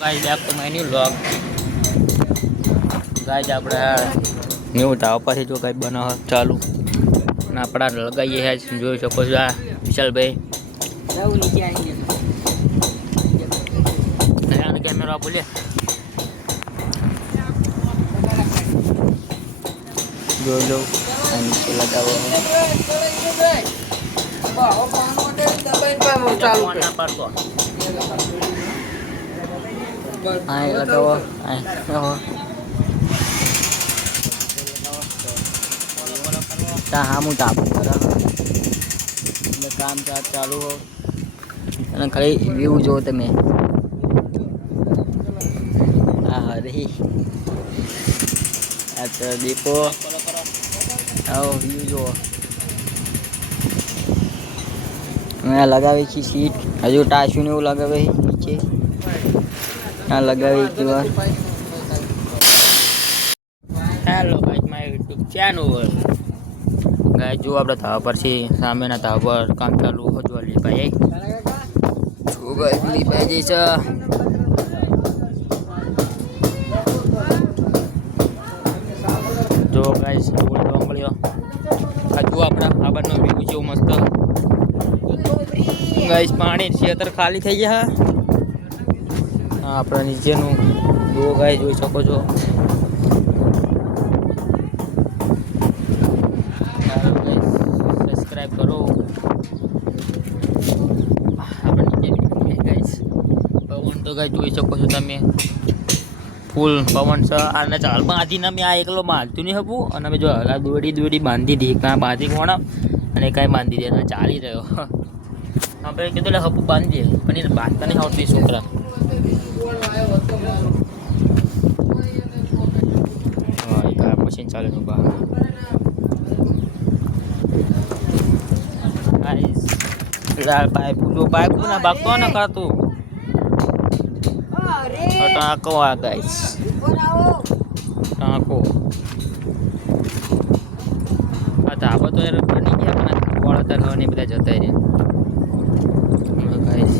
Guys back to my new vlog guys આપણે new ધાવ પાસે જો કઈ બનાવ ચાલુ અને આપડા લગાઈએ છે જોઈ શકો છો આ વિશાલભાઈ જાવ નીચે આવી ગયા અને કેમેરા બોલે જો લો આ નીચે લગાવો બાઓ પાનો માટે દબાઈને પાવો ચાલુ ના પાડતો આય લગાવો આય લગાવો તા હામું તાપું બરાબર એટલે કામ ચાલુ હો અને ખાલી વ્યૂ જો તમે હા હરી આ તો દીપો આવો વ્યૂ જો મેં લગાવી છે સીટ હજુ ટાશું ને એવું લગાવે નીચે આ લગાવી કેવા hello guys my YouTube channel guys જો આપણે ધાબા પર છે સામેના ધાબા પર કામ ચાલુ હતું અલી ભાઈ જો ગાઈસ લી ભાઈ છે જો ગાઈસ બોલવા મળ્યો આ જો આપણા આબાનો વ્યૂ જો મસ્ત ગાઈસ પાણી ખેતર ખાલી થઈ ગયા આપણા નીચેનું જો ગાઈસ જોઈ શકો છો સબસ્ક્રાઇબ કરો આપણે નીચે ગાઈસ પવન તો ગાઈસ જોઈ શકો છો તમે ફૂલ પવન છે અને ચાલમાં આજીને મેં આ એકલો બાંધતું નહીં હતું અને અમે જો આ દોડી બાંધી દીધી કાં બાંધી કોણ અને કાંઈ બાંધી દે અને ચાલી રહ્યો આપણે કીધું એટલે હપુ બાંધી દે પણ એને બાંધતા નહીં આવતી છોકરા હા એક મશીન ચાલે છે બહાર પાઇપ જો પાઇપ ના બાગતો ને કરતું ટાંકો આ ગાઈસ ટાંકો આ ધાબા તો યાર બની ગયા પણ વાળા થવા ને બધા જતા રહ્યા ગાઈસ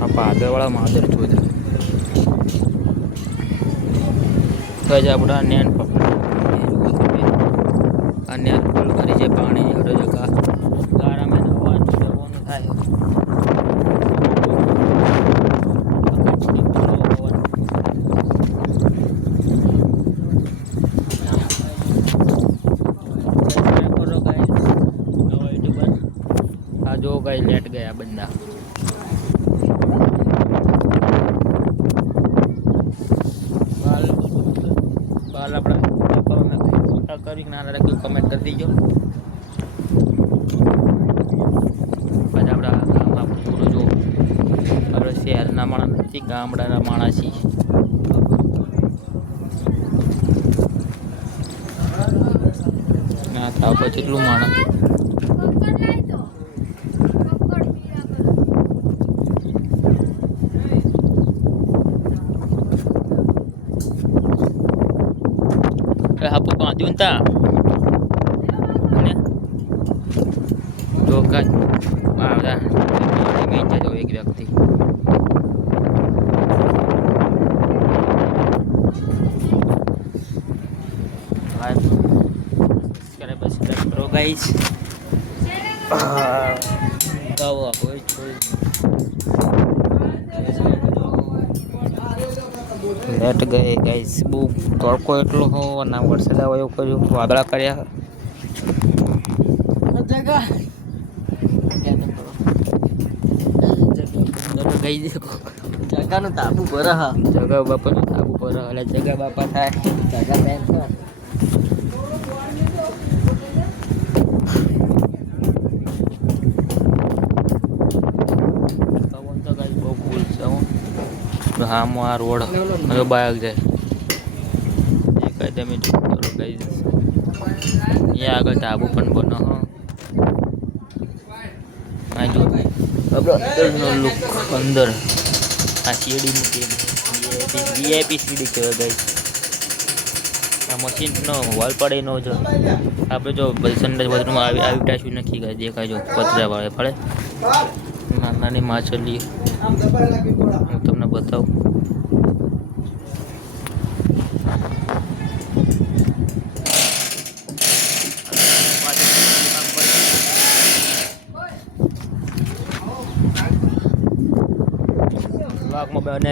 આ પાદરવાળા માદર જોઈ તો જ આપણા નેન પકડી આ નેન ફૂલ કરી છે પાણી હરો જગા ગારામાં જવાનું થાય जो गई लेट गया बंदा बाल बाल अपना फोटा करी ना रखी कमेंट कर दीजिए પછી આપણા ગામ આપણું પૂરું જો આપણે શહેરના માણસ નથી ગામડાના માણસ છીએ ના થાવ પછી એટલું માણસ હાપુ બાંધ્યું તા જો કાચ બધા મેં જો એક વ્યક્તિ સબસ્ક્રાઇબ કરો ગાઈસ ગાવો કોઈ લેટ ગયે ગાઈસ બહુ તડકો એટલો હો ના વરસાદ આવે એવું કર્યું વાદળા કર્યા જગા ગઈ જગાનું તાબુ પર જગા બાપાનું તાબુ પર એટલે જગા બાપા થાય જગા બેન પવન તો ગાઈસ બહુ ફૂલ છે હા આ રોડ હવે બાઇક જાય એ કઈ તમે જો કરો ગાઈસ અહીંયા આગળ ધાબુ પણ બનો આ જો અંદરનો લુક અંદર આ સીડી મૂકેલી વીઆઈપી સીડી કહેવાય ગાઈસ આ મશીનનો વોલ પડે ન જો આપણે જો સંડાસ બાથરૂમમાં આવી ટાશું નથી ગાય દેખાય જો પતરા વાળે પડે નાની માછલી હું તમને બતાવું. વાઘમાં બને